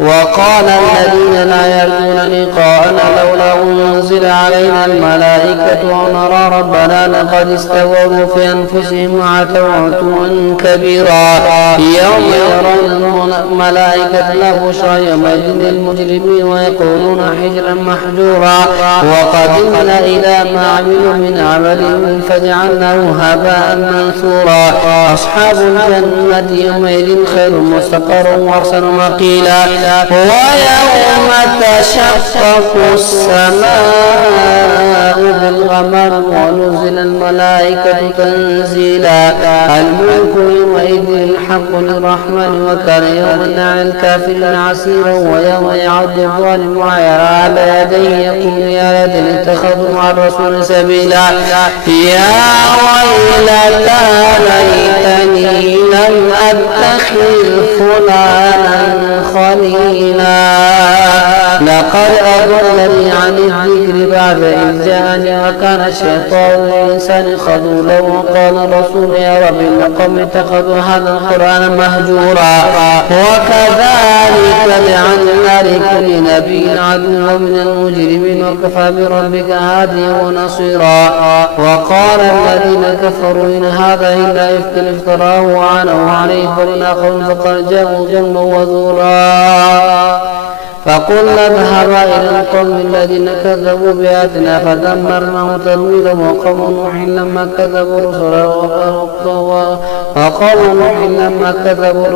وقال الذين لا يرجون لقاءنا لولا أنزل علينا الملائكة أو نرى ربنا لقد استكبروا في أنفسهم وعتوا عتوا كبيرا يوم يرون الملائكة لا بشرى يومئذ للمجرمين ويقولون حجرا محجورا وقدمنا إلى ما عملوا من عمل فجعلناه هباء منثورا أصحاب الجنة يومئذ خير مستقر وأحسن مقيلا ويوم تشقق السماء بالغمام ونزل الملائكة تنزيلا الملك يومئذ الحق للرحمن وكان يوما على الكافرين عسيرا ويوم يعد الظالم على يديه يقول يا ليتني اتخذت مع الرسول سبيلا يا ويلتى ليتني لم أتخذ فلانا خليلا لقد أضلني عن الذكر بعد إذ جاءني وكان الشيطان للإنسان خذولا وقال الرسول يا رب إن قوم اتخذوا هذا القرآن مهجورا وكذلك جعلنا لكل نبي عدوا من المجرمين وكفى بربك هاديا ونصيرا وقال الذين كفروا إن هذا إلا إفك افتراه وعنوا عليه فلنأخذ فقد جاءوا ظلما وزورا فقلنا اذهبا إلى القوم الذين كذبوا بآياتنا فدمرناهم تدميرا وقوم نوح لما كذبوا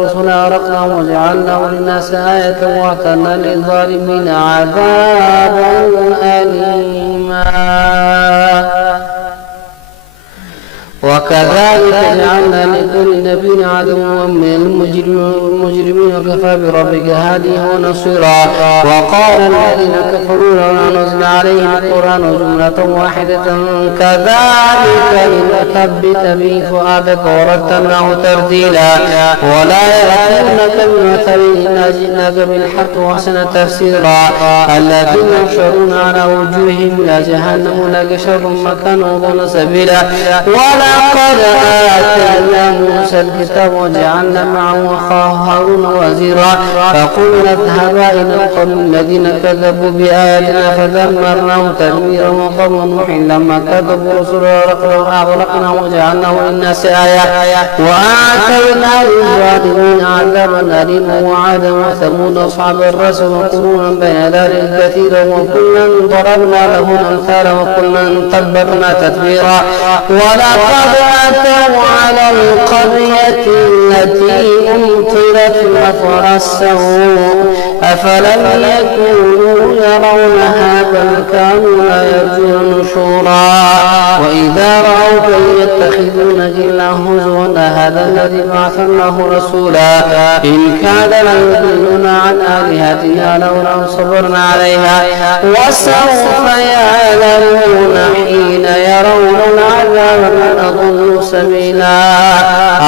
رسلا أغرقناهم وجعلناهم للناس آية واعتدنا للظالمين عذابا أليما وكذلك جعلنا لكل نبي عدوا من المجرمين وكفى بربك هاديا ونصيرا وقال الذين كفروا لولا نزل عليهم القرآن جملة واحدة كذلك لنثبت به فؤادك ورتلناه ترتيلا ولا يأتونك بمثل إلا جئناك بالحق وأحسن تفسيرا الذين يحشرون على وجوههم إلى جهنم أولئك شر مكانا وأضل سبيلا ولقد آتينا موسى الكتاب وجعلنا معه أخاه هارون وزيرا فقلنا اذهبا إلى القوم الذين كذبوا بآياتنا فدمرناهم تدميرا وقوم نوح لما كذبوا رسلا أغرقناهم وجعلناه للناس آية وآتينا للظالمين عذابا أليما وعادا وثمود أصحاب الرسل وقرونا بين ذلك كثيرا وكلا ضربنا له الأمثال وكلا تبرنا تتبيرا ولقد أتوا على القرية التي أمطرت مطر السوء أفلم يكونوا يرونها بل كانوا لا يرجون نشورا وإذا رأوك يتخذونك إلا هزوا هذا الذي بعث الله رسولا إن كاد ليضلنا عن آلهتنا لولا صبرنا عليها وسوف يعلمون حين يرون العذاب من أضل سبيلا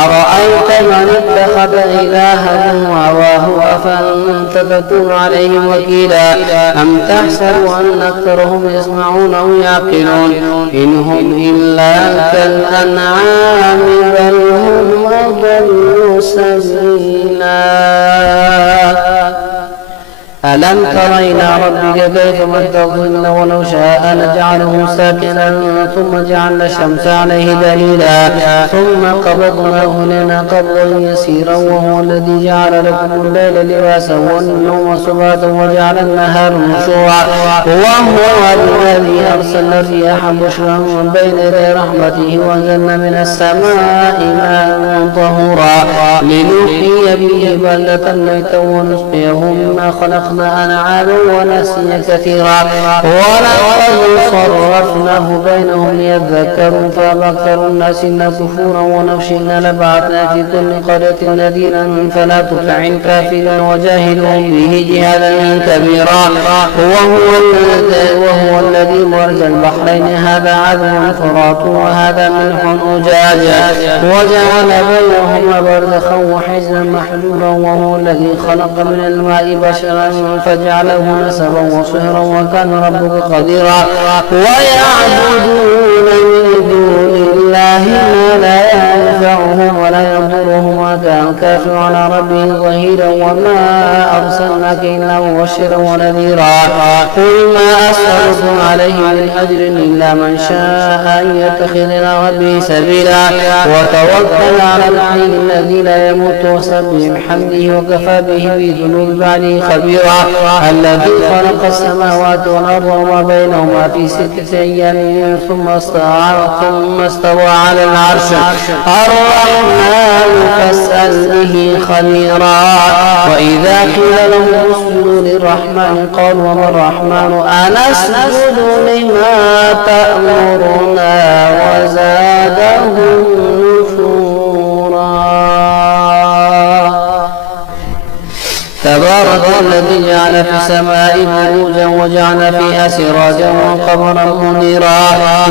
أرأيت من اتخذ إلهه هواه أفأنت تكون عليهم وكيلا أم تحسب أن أكثرهم يسمعون أو يعقلون إن هم إلا كالأنعام بل هم أضل سبيلا ألم تر إلى ربك كيف مد الظل ولو شاء لجعله ساكنا ثم جعلنا الشمس عليه دليلا ثم قبضناه لنا قبضا يسيرا وهو الذي جعل لكم الليل لباسا والنوم سباتا وجعل النهار نشورا وهو الذي أرسل الرياح بشرا من بين يدي رحمته وأنزلنا من السماء ماء طهورا لنحيي به بلدة ميتا ونسقيه مما خلقنا أنعاما ونسيا كثيرا ولقد صرفناه بينهم ليذكروا فأبى أكثر الناس إلا كفورا ولو شئنا لبعثنا في كل قرية نذيرا فلا تطع الكافرين وجاهدهم به جهادا كبيرا وهو الذي مرج البحرين هذا عذب فرات وهذا ملح أجاج وجعل بينهما برزخا وحجرا محجورا وهو الذي خلق من الماء بشرا فجعله نسبا وصهرا وكان ربك قديرا ويعبدون من دون الله ما لا ينفعهم ولا يضرهم وكان الكافر على ربه ظهيرا وما أرسلناك إلا مبشرا ونذيرا قل ما أسألكم عليه من أجر إلا من شاء أن يتخذ إلى ربه سبيلا وتوكل على الحي الذي لا يموت وسبح بحمده وكفى به بذنوب بعده خبيرا الذي خلق السماوات والأرض وما بينهما في 6 أيام ثم استوى على العرش الرحمن فاسأل به خبيرا وإذا قيل لهم اسجدوا للرحمن قالوا وما الرحمن أنسجد لما تأمرنا وزادهم نفورا تبارك الذي جعل في السماء بروجا وجعل فيها سراجا وقمرا منيرا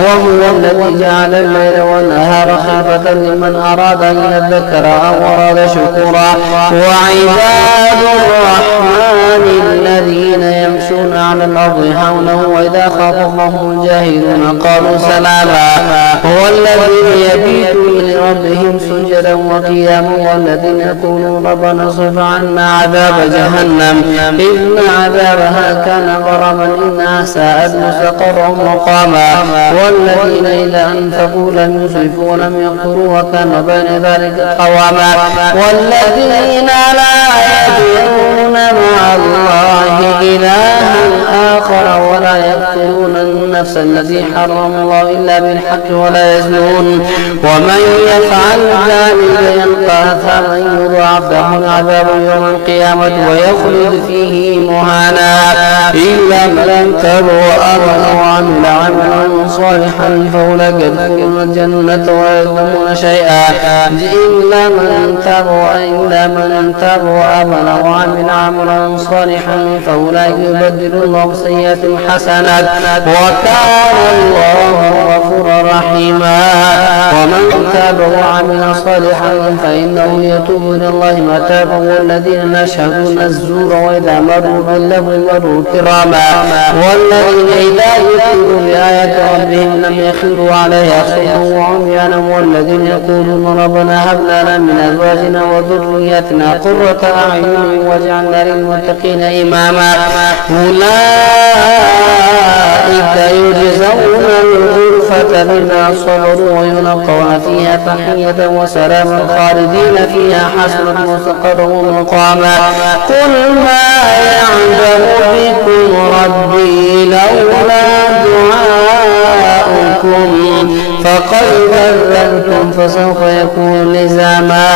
وهو الذي جعل الليل والنهار خلفة لمن أراد أن يذكر أو أراد شكورا وعباد الرحمن الذين يمشون على الأرض هونا وإذا خاطبهم الجاهلون قالوا سلاما هو الذي يبيتون لربهم سجدا وقياما والذين يقولون ربنا اصرف عنا عذاب جهنم إن عذابها كان غراما إنها ساءت مستقرا مقاما والذين إذا أنفقوا لم يسرفوا ولم يقتروا وكان بين ذلك قواما والذين لا يدعون مع الله إلها آخر ولا يقتلون النفس التي حرم الله إلا بالحق ولا يزنون ومن يفعل ذلك يلقى أثاما يضاعف له العذاب يوم القيامة ويخلد فيه مهانا إلا من تاب وآمن وعمل عملا صالحا فأولئك يدخلون الجنة ولا يظلمون شيئا إلا من تاب وآمن وعمل عملا صالحا فأولئك يبدل الله سيئات حسنات وكان الله غفورا رحيما ومن تاب وعمل صالحا فإنه يتوب إلى الله متابا والذين يشهدون الزور وإذا مروا باللغو مروا كراما والذين إذا ذكروا بآيات ربهم لم يخروا عليها صما وعميانا والذين يقولون ربنا هب لنا من أزواجنا وذرياتنا قرة أعين واجعلنا للمتقين إماما أولئك يجزون الغرفة بما صبروا ويلقون فيها تحية وسلاما خالدين فيها حسنة مستقرا ومقاما قل ما يعبأ بكم ربي لولا دعاؤكم فقد كذبتم فسوف يكون لزاما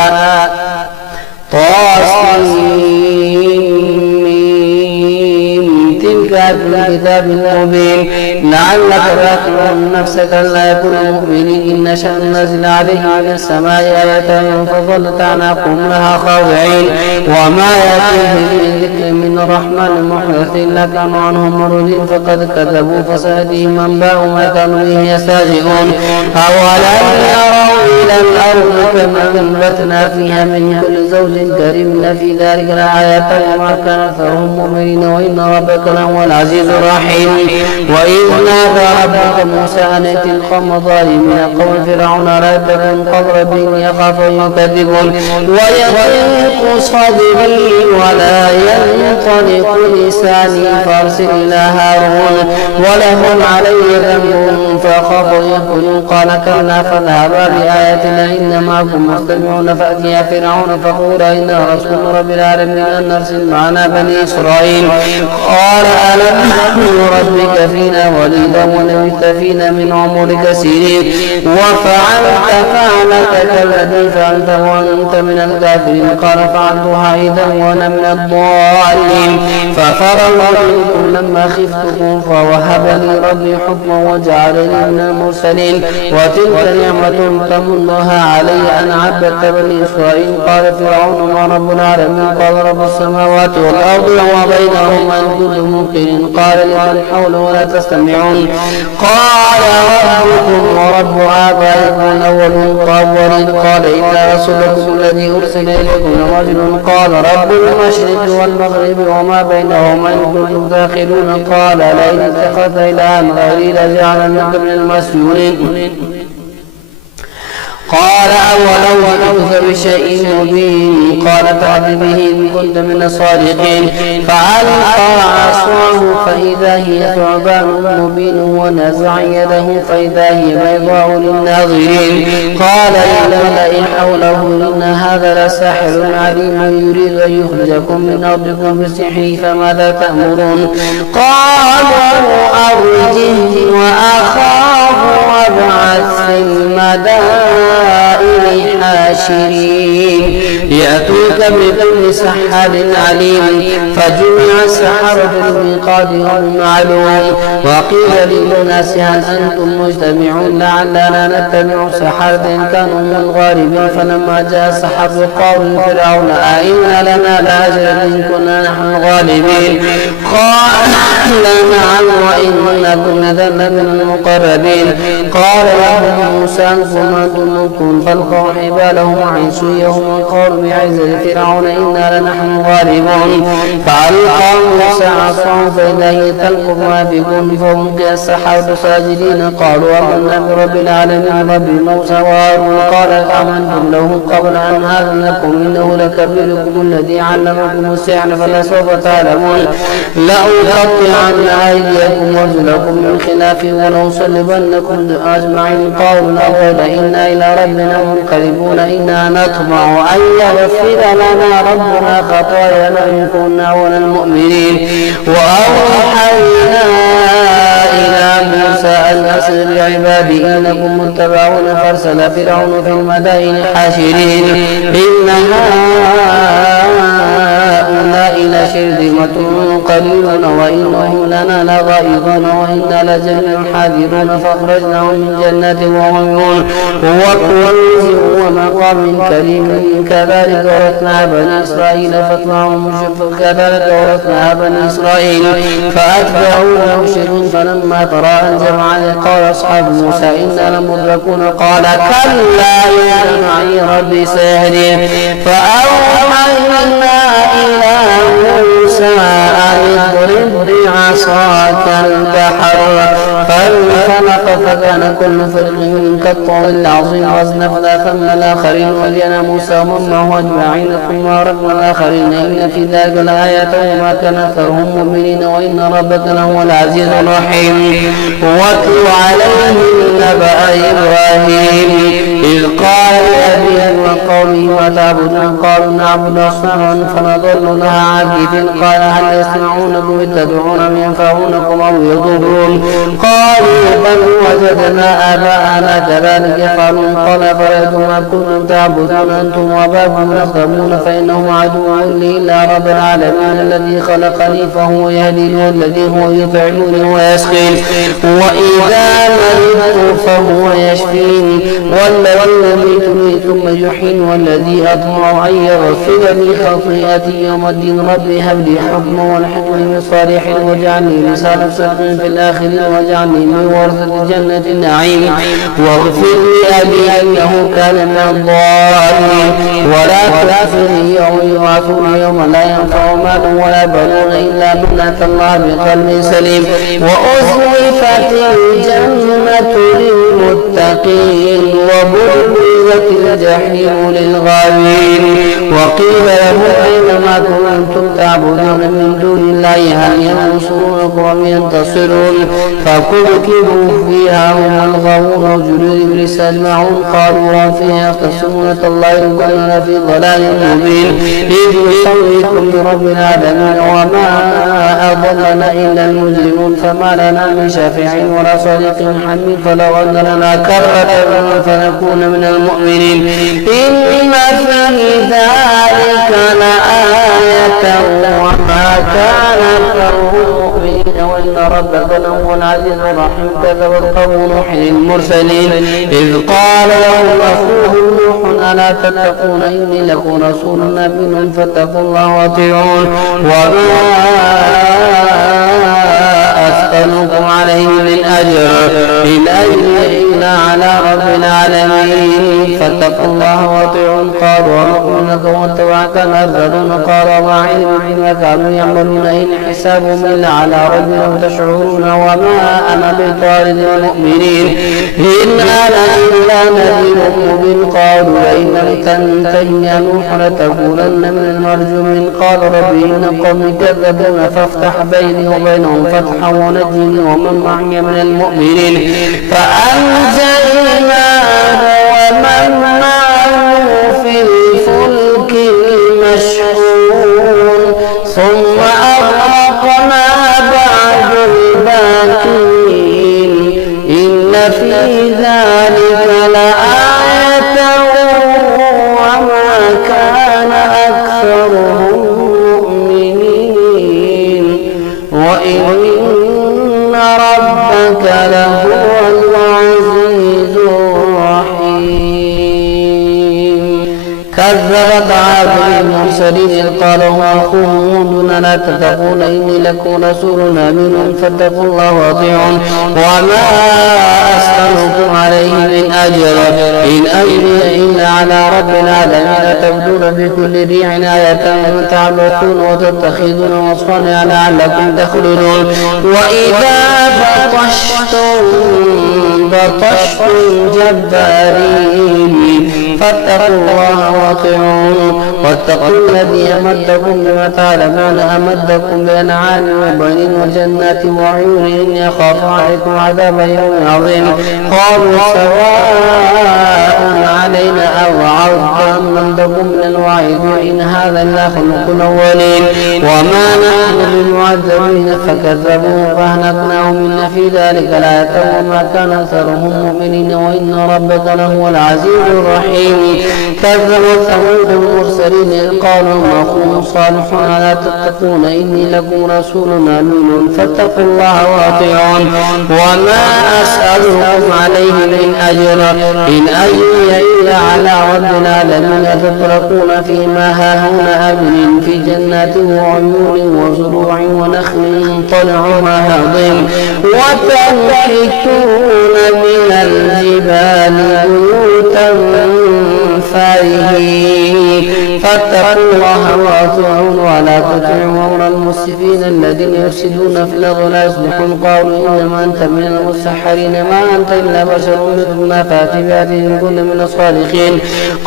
الكتاب المبين لعلك باخع نفسك لا يكون مؤمنين إن نشأ ننزل عليه من السماء آية فظلت أعناقهم لها خاضعين وما يأتيهم من ذكر من الرحمن محدث إلا كانوا عنه معرضين فقد كذبوا فسيأتيهم أنباء ما كانوا به يستهزئون أولم يروا إلى الأرض كما أنبتنا فيها من كل زوج كريم إن في ذلك لآيات وما كان أكثرهم مؤمنين وإن ربك لهو العزيز الرحيم وإذ نادى ربك موسى أن ائت القوم الظالمين قوم فرعون لا يتقون قبر بهم يخاف أن يكذبون ويضيق صدري ولا ينطلق لساني فارسل إلى هارون ولهم علي ذنب فأخاف أن يقولون قال كلا فاذهبا بآياتنا إن معكم مستمعون فأتيا فرعون فقولا إنا رسول رب العالمين أن نرسل معنا بني إسرائيل قال ألم ربك فينا وليدا ولبثت فينا من عمرك سنين وفعلت فعلتك الذي فعلت وأنت من الكافرين قال فعلتها إذا وأنا من الضالين ففرغ منكم لما خفتكم فوهب لي ربي حكما وجعلني من المرسلين وتلك نعمة تمنها علي أن عبدت بني إسرائيل قال فرعون ما رب العالمين قال رب السماوات والأرض وما بينهما إن كنتم موقنين مبين قال لمن حوله لا تستمعون قال ربكم ورب آبائكم الأولين قال إن رسولكم الذي أرسل إليكم رجل قال رب المشرق والمغرب وما بينهما إن كنتم داخلون قال لئن اتخذت إلها غيري لجعلنك من المسجونين قال أولو جئتك بشيء مبين قال فأت به إن كنت من الصادقين فألقى عصاه فإذا هي ثعبان مبين ونزع يده فإذا هي بيضاء للناظرين قال للملأ حوله إن هذا لساحر عليم يريد أن يخرجكم من أرضكم بسحره فماذا تأمرون قالوا أرجه وأخاه وابعث في المدائن حاشرين يأتوك بكل سحار عليم فجمع السحرة لميقات يوم معلوم وقيل للناس هل أنتم مجتمعون لعلنا نتبع السحرة إن كانوا من الغالبين فلما جاء السحرة قالوا فرعون أئن لنا لأجرا إن كنا نحن الغالبين قال نعم وإنكم إذا لمن المقربين قال لهم موسى أنتم منكم فالقوا حبالهم وعصيهم وقالوا بعزة فرعون إنا لنحن الغالبون فألقى موسى عصاه فإذا هي تلقف ما بكم فألقي السحرة ساجدين قالوا آمنا برب العالمين رب موسى وهارون قال آمنتم له قبل أن آذن لكم إنه لكبيركم الذي علمكم السحر فلسوف تعلمون لأقطعن أيديكم وارجلكم من خلاف ولأصلبنكم أجمعين قالوا الأول إنا إلى ربنا منقلبون إنا نطمع أن يغفر لنا ربنا خطايانا إن كنا أول المؤمنين وأوحينا إلى موسى أن أسر بعبادي إنكم متبعون فارسل فرعون في المدائن حاشرين إن هؤلاء لشرذمة قليلون وإنهم لنا لغائظون وإنا لجميع حاذرون فأخرجناهم من جنات وعيون وكنوز ومقام كريم كذلك ورثنا بني إسرائيل كذلك ورثنا بني إسرائيل فأتبعوا مبشرون فلما ترى الجمعان قال أصحاب موسى إنا لمدركون قال كلا إن معي ربي سيهدين فأوحينا إلى موسى أن اضرب بعصاك البحر فانفلق فكان كل فرق كالطول العظيم وازلفنا ثم الآخرين وجئنا موسى ومن معه أجمعين ثم أغرقنا الآخرين إن في ذلك لآيات وما كان أكثرهم مؤمنين وإن ربك لهو العزيز الرحيم واتل عليهم نبأ إبراهيم إذ قال لأبيه وقومه ما تعبدون قالوا نعبد أصناما فنظل لها عاكفين قال هل يسمعونكم إذ تدعون أم ينفعونكم أو يضرون قالوا بل وجدنا آباءنا كذلك يفعلون قال فرأيتم ما كنتم تعبدون أنتم وآباؤكم الأقدمون فإنهم عدو لي إلا رب العالمين الذي خلقني فهو يهدين والذي هو يطعمني ويسقين وإذا مرضت فهو يشفين والذي يميتني ثم يحيين والذي أطمع أن يغفر لي خطيئتي يوم الدين ربي هب لي حكما والحكم بصالحين واجعلني لسان صدق في الآخرين واجعلني من ورثة جنة النعيم واغفر لأبي إنه كان من الضالين ولا تخزني يوم يبعثون يوم لا ينفع مال ولا بنون إلا من أتى الله بقلب سليم وأزلفت الجنة للمتقين وبرزت الجحيم للغاوين وقيل لهم أينما كنتم تعبدون من دون الله هل ينصرونكم أم ينتصرون فكبكبوا فيها هم الغاوون وجلود إبليس أجمعون قالوا فيها يختصمون الله إن كنا في ضلال مبين إذ نسويكم برب العالمين وما أضلنا إلا المجرمون فما لنا من شافع ولا صديق حميد فلو أن لنا كرة فنكون من المؤمنين إن في ذلك لآية وما كان أكثرهم مؤمنين وإن ربك لهو العزيز الرحيم كذب القوم نوح المرسلين إذ قال لهم أخوهم نوح ألا تتقون إني لكم رسول منهم فاتقوا الله وأطيعون وما أسألكم عليه من أجر إن أجري إلا على رب العالمين فاتقوا الله وأطيعون. قالوا ونؤمن لك واتبعك الأرذلون. قال وما علم بما كانوا يعملون إن حسابهم إلا على ربهم تشعرون وما أنا بطارد المؤمنين إن أنا إلا نذير مبين. قالوا لئن لم تنته يا نوح لتكونن من المرجومين. قال ربي إن قومي كذبون فافتح بيني وبينهم فتحا ونجني ومن معي من المؤمنين فأنجيناه ومن معه في الفلك المشحون ثم أغرقنا بعد الباقين إن في ذلك لآية وما كان أكثرهم مؤمنين وإن ربك لهو العزيز الرحيم. كذبت عاد المرسلين قالوا أخوهم هود لا تتقون إني لكم رسول أمين فاتقوا الله وأطيعون وما أسألكم عليه من أجر إن أجري إلا على رب العالمين تبدون بكل ريع آية تعبثون وتتخذون مصانع لعلكم تخلدون وإذا بطشتم جبارين فاتقوا الله واطيعون واتقوا الذي أمدكم بما تعلمون أمدكم بأنعام وبنين وجنات وعيون إني أخاف عليكم عذاب يوم عظيم. قالوا سواء علينا أوعظت أم لم تكن من الواعظين إن هذا إلا خلق الأولين وما نحن بمعذبين فكذبوه فأهلكناهم إن في ذلك لآية وما كان أكثرهم مؤمنين وإن ربك لهو العزيز الرحيم. كذبت ثمود المرسلين إذ قالوا ما أخوهم صالح ألا تتقون إني لكم رسول أمين فاتقوا الله وأطيعون وما أسألكم عليه من أجر إن أجري إلا على رب العالمين تتركون فيما هاهنا آمنين في جنات وعيون وزروع ونخل طلعها هضيم وتنحتون من الجبال بيوتا فارهين فاتقوا الله وأطيعون ولا تطيعوا أمر المسرفين الذين يفسدون في الأرض لا يصلحون. قالوا إنما أنت من المسحرين ما أنت إلا بشر مثلنا فأت بآية إن كنت من الصادقين.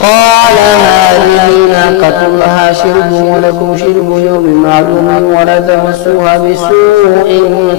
قال هذه ناقة لها شرب ولكم شرب يوم معلوم ولا تمسوها بسوء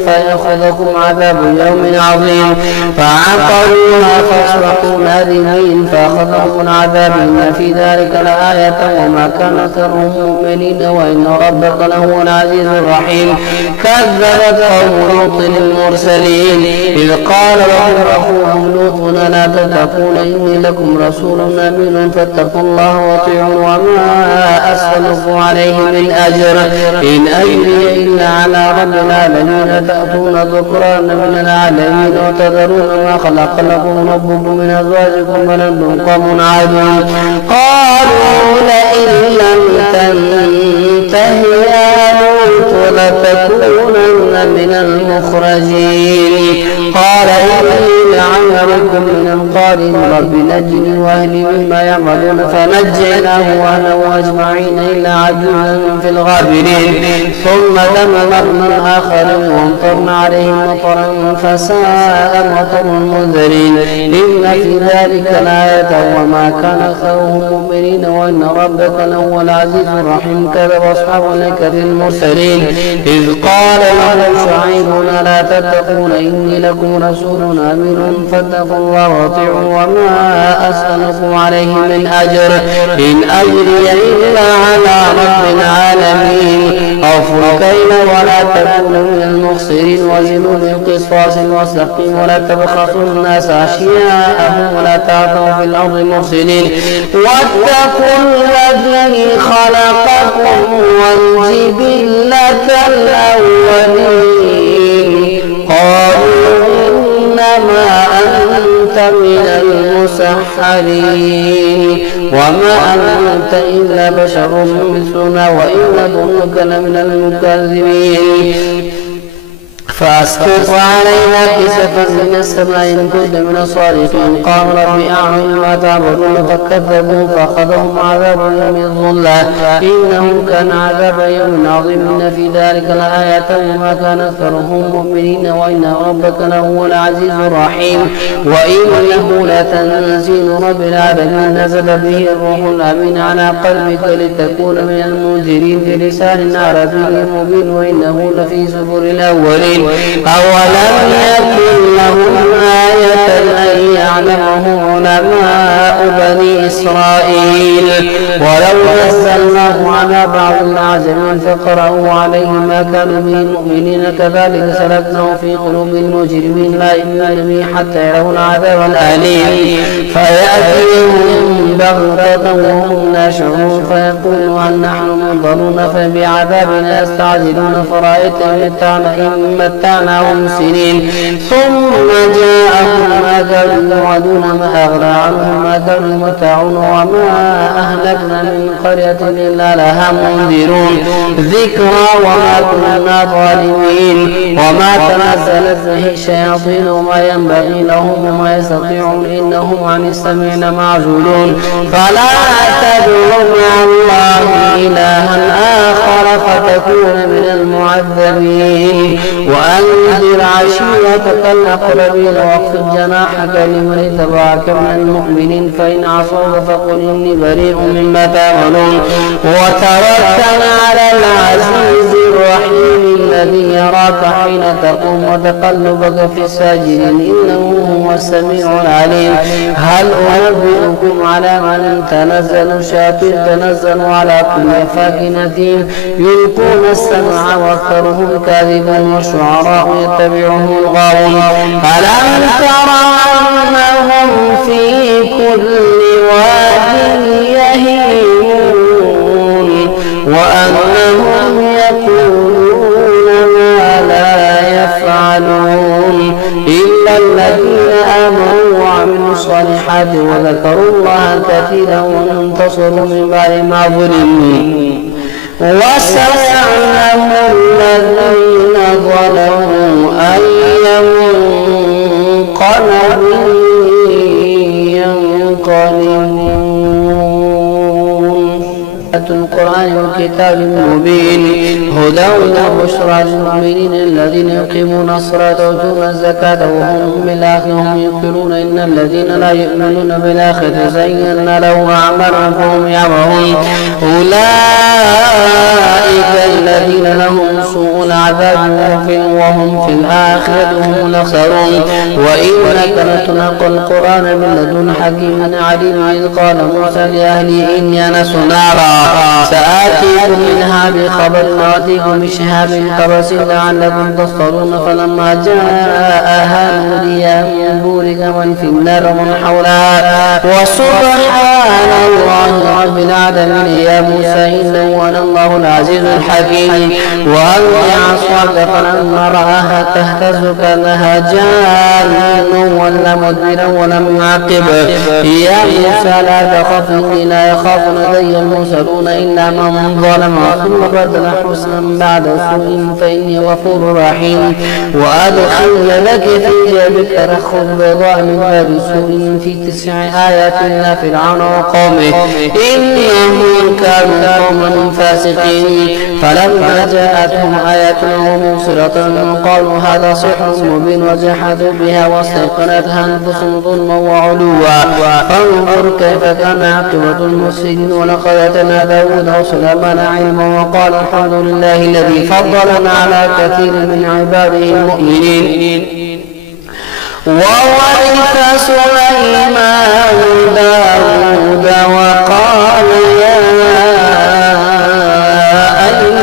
فيأخذكم عذاب يوم عظيم. فعقروها فأصبحوا نادمين فأخذهم العذاب إن في ذلك لآية وما كان أكثرهم مؤمنين وإن ربك لهو العزيز الرحيم. كذبت قوم لوط المرسلين إذ قال لهم أخوهم لوط لا تتقون إني لكم رسول أمين فاتقوا الله وأطيعون وما أسألكم عليه من أجر إن أجري إلا على رب العالمين تأتون ذكران من العالمين وتذرون ما خلق لكم ربكم من أزواجكم بل أنتم قوم عادون. قالوا لئن لم تنته يا لوط لتكونن من المخرجين. قال إني لعملكم من القالين رب نجني وأهلي مما يعملون فنجيناه وأهله أجمعين إلا عجوزا في الغابرين. ثم دمرنا الآخرين وامطرنا عليهم مطرا فساء مطر المنذرين إن في ذلك لآية وما كان أكثرهم مؤمنين وإن ربك لهو العزيز الرحيم. كذب أصحاب الأيكة المرسلين إذ قال لهم شعيب لا تتقون إني لكم رسول أمين فاتقوا الله وأطيعون وما أسألكم عليه من أجر إن أجري إلا على رب العالمين. أوفوا الكيل ولا تكونوا من المخسرين وزنوا بالقسطاس المستقيم ولا تبخسوا الناس أشياءهم ولا تعثوا في الأرض مفسدين واتقوا الذي خلقكم والجبلة الأولين. قالوا إنما أنت من المسحرين وما أنت إلا بشر مثلنا وإن نظنك لمن المكذبين. فأسقط علينا كسفا من السماء إن كنت من الصادقين. قال رب أعلم ما تعبدون فكذبوا فأخذهم عذاب يوم الظلة إنه كان عذاب يوم عظيم. إن في ذلك لآية وما كان أكثرهم مؤمنين وإن ربك لهو العزيز الرحيم. وإنه لتنزيل رب العالمين نزل به الروح الأمين على قلبك لتكون من المنذرين بلسان عربي مبين وإنه لفي زبر الأولين. أولم يكن لهم آية أن يعلمه علماء بني إسرائيل ولو نزلناه على بعض الأعجمين فقرأوا عليه ما كانوا به مؤمنين كذلك سلكناه في قلوب المجرمين لا يؤمنون به حتى يروا العذاب الأليم فيأتيهم بغتة وهم لا يشعرون فيقولوا هل نحن منظرون فبعذابنا يستعجلون فرأيت إن متعناهم سنين ثم جاءهم ما كانوا يوعدون ما أغنى عنهم ما كانوا يمتعون وما أهلكنا من قرية إلا لها منذرون ذكرى وما كنا ظالمين وما تنزلت به الشياطين وما ينبغي لهم وما يستطيعون إنهم عن السمع معزولون. فلا تدعوا مع الله إلها آخر فتكون من المعذبين. وأنذر عشيرتك الأقربين واخفض جناحك لمن اتبعك من المؤمنين فإن عصوك فقل إني بريء مما تعملون. وتوكل على العزيز الرحيم الذي يراك حين تقوم وتقلبك في الساجدين إنه هو السميع العليم. هل أنبئكم على من تنزل الشياطين تنزل على كل أفاك أثيم يلقون السمع وأكثرهم كاذبون والشعراء يتبعهم الغاوون. ألم تر أنهم في كل واد يهيمون وأنهم يقولون ما لا يفعلون إلا الذين آمنوا وعملوا الصالحات وذكروا الله كثيرا وانتصروا من بعد ما ظلموا وسيعلم الذين ظلموا أي منقلب ينقلبون. القرآن والكتاب المبين هدى وبشرى للمؤمنين الذين يقيمون الصلاة ويؤتون الزكاة وهم بالآخرة هم يوقنون. إن الذين لا يؤمنون بالآخرة زينا لهم أعمالهم فهم يعمهون. أولئك الذين لهم سوء العذاب وهم في الآخرة هم الأخسرون. وإنك لتلقى القرآن من لدن حكيم عليم إذ قال موسى لأهله إني آنست نارا سآتيكم منها بخبر وآتيكم بشهاب قبس لعلكم تصطلون. فلما جاءها نودي أن بورك من في النار ومن حولها وسبحان الله رب العالمين. يا موسى إنه أنا الله العزيز الحكيم. وألق عصاك فلما رآها تهتز كأنها جان ولا مدبرا ولم يعقب. يا موسى لا تخف إني لا يخاف لدي المرسلون إلا من ظلم ثم بدل حسنا بعد سوء فإني غفور رحيم. وأدخل لك في جيبك تأخذ بيضاء من غير سوء في 9 آيات إلى فرعون وقومه إنهم كانوا قوما فاسقين. فلما جاءتهم آياتنا مبصرة قالوا هذا سحر مبين وجحدوا بها واستيقنتها أنفسهم ظلما وعلوا. فانظر كيف كان عاقبة المفسدين. ولقد آتينا داود وسليمان علما وقال الحمد لله الذي فضلنا على كثير من عباده المؤمنين. وورث سليمان داود وقال يا أيها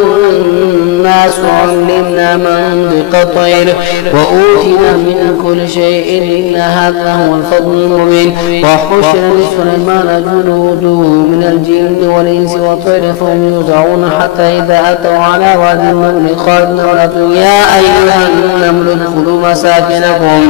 الناس علمنا منطق الطير وأوتينا من كل شيء إن هذا هو الفضل المبين. وحشر لسليمان جنوده من الجن والإنس والطير فهم يوزعون حتى إذا أتوا على وادي النمل قالت نملة يا أيها النمل ادخلوا مساكنكم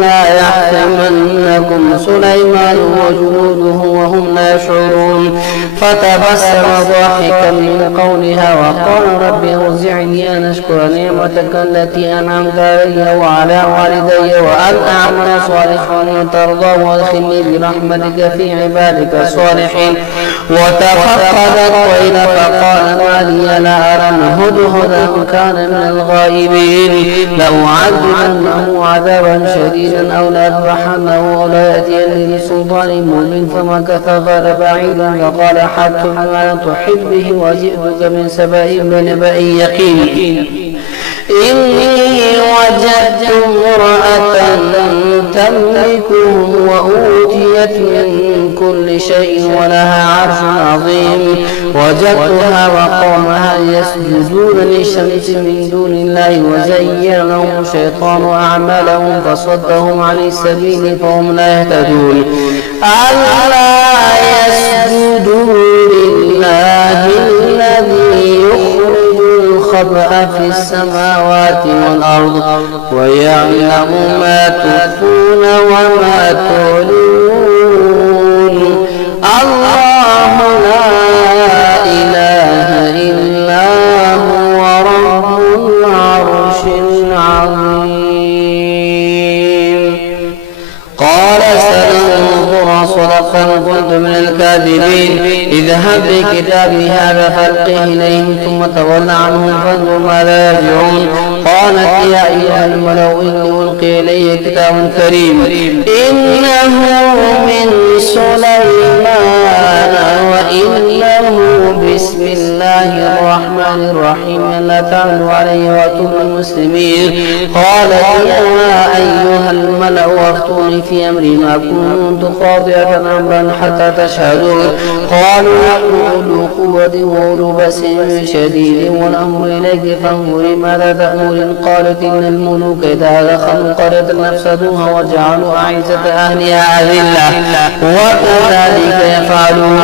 لا يحطمنكم سليمان وجنوده وهم لا يشعرون. يبصرون. فتبسم ضاحكا من قولها وقال رب أوزعني أن أشكر نعمتك التي أنعمت علي وعلى والدي وأن أعمل صالحا ترضى وادخلني برحمتك في عبادك الصالحين. وتفقد الطير فقال ما لي لا أرى الهدهد كان من الغائبين لأعذبنه عذابا شديدا أو لأذبحنه أو ليأتيني بسلطان مبين. فمكث غير بعيد فقال حتى بما تحب به وجئتك من سبأ بنبأ يقين. إني وجدت امرأة تملكهم وأوتيت من كل شيء ولها عرش عظيم. وجدتها وقومها يسجدون للشمس من دون الله وزين لهم الشيطان أعمالهم فصدهم عن السبيل فهم لا يهتدون. ألا يسجدوا لله الذي يخرج الخبأ في السماوات والأرض ويعلم ما تخفون وما تعلنون. الله لا إله إلا هو رب العرش العظيم. قال سننظر صدقا كنت من الكاذبين. اذهب بكتابي هذا فالقه إليهم ثم تول عنهم فانظر ماذا يرجعون. قالت يا أيها الملأ إني ألقي إلي كتاب كريم إنه من سليمان وإنه بسم الله الرحمن الرحيم لا تعلوا علي وأتوا المسلمين. قالت يا أيها الملأ وافتوني في أمري ما كنت قاطعة أمرا حتى تشهدون. قالوا نحن أولو قوة وأولو بأس شديد والأمر إليك فانظري ماذا تأمرين. قالت إن الملوك إذا دخلوا قرية نفسدوها وجعلوا أعزة أهلها أذلة وكذلك يفعلون.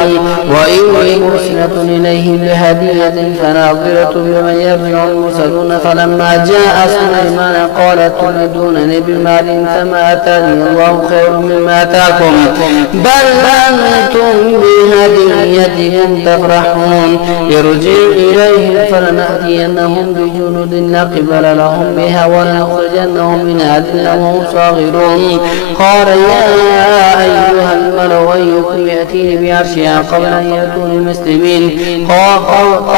وإني مرسلة إليهم بهدية فناظرة بمن يرجع المرسلون. فلما جاء سليمان قالت تمدونني بمال فما أتاني الله خير مما أتاكم بل أنتم بهديتهم تفرحون. ارجع إليهم فلنأتينهم بجنود لا قبل لهم بها ولنخرجنهم من أذلة وهم صاغرون. قال يا أيها الملأ أيكم يأتيني بعرشها قبل أن يأتوا المسلمين.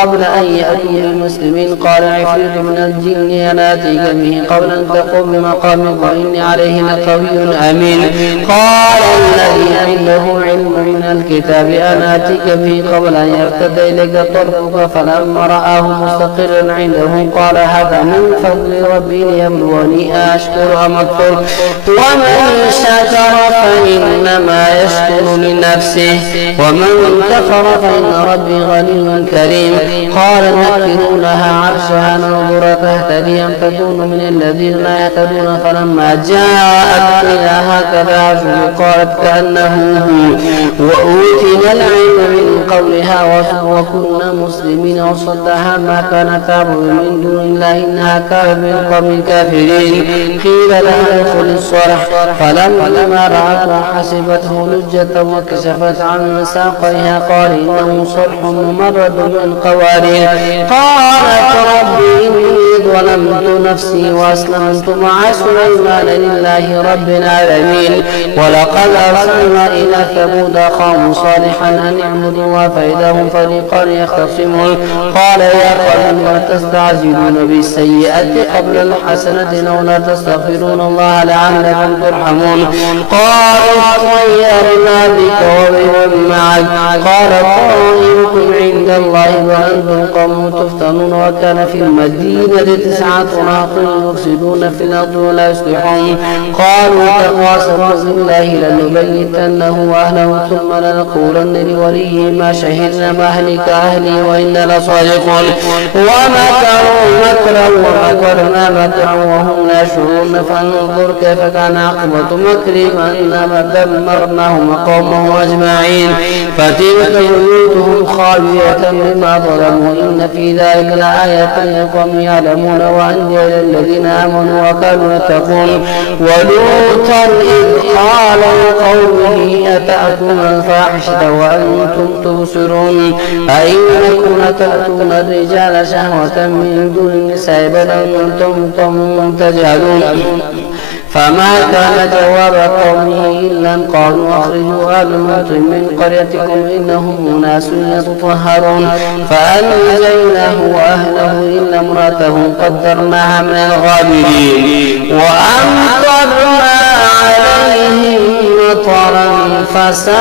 قبل أن يأتوا المسلمين قال عفريت من الجن أنا آتيك به قبل أن تقوم بمقامك وإني عليه لقوي أمين. قال الذي عنده علم من الكتاب أنا آتيك به قبل أن يرتد إليك طرفك. فلما رآه مستقرا عنده قال هذا من فضل ربي ليبلوني أشكر أم أكفر. ومن شكر فإنما يشكر لنفسه ومن كفر فإن ربي غني كريم. قال نكروا لها عرشها ننظر تهتدي أم تكون من الذين لا يهتدون. فلما جاءت إلى هكذا عرشه قالت كأنه هو وأوتينا العلم من قولها وكنا مسلمين وصدها ما كانت تعبد من دون الله إنها كانت من قوم الكافرين. قيل لها ادخل الصرح فلما رأته حسبته لجة وكشفت عن ساقيها قال إنه صرح ممرد من قوارير. قالت رب إني ظلمت نفسي وأسلمت مع سليمان لله رب العالمين. ولقد أرسلنا إلى ثمود أخاهم صالحا أن اعبدوا الله فإذا هم فريقان يختصمون. قال يا قوم لم تستعجلون بالسيئة قبل الحسنة لولا تستغفرون الله لعلكم ترحمون. قالوا طيرنا بك وبمن معك قال طائركم عند الله وأنتم قوم تفتنون. وكان في المدينة 9 ناقة يفسدون في الأرض ولا يصلحون. قالوا تقاسموا بالله لنبيتنه وأهله ثم لنقولن لوليه ما شهدنا مهلك أهلي وإنا لصادقون. ومكروا مكرا ومكرنا مكرا وهم لا يشعرون. فانظر كيف كان عاقبة مكرهم أنما دمرناهم وقومهم أجمعين. فتلك بيوتهم خاوية بما ظلموا إن في ذلك لآية لقوم يعلمون وأنجينا الذين آمنوا وكانوا يتقون ولوطا إذ قال لقومه أتأتون الفاحشة وأنتم تبصرون أئنكم لتأتون الرجال شهوة من دون النساء بل أنتم تجهلون فما كان جواب قومه إلا أن قالوا أخرجوا آل لوط من قريتكم إنهم أناس يتطهرون فأنجيناه وأهله إلا امرأته قدرناها من الغابرين وأمطرنا عليهم مطرا فساء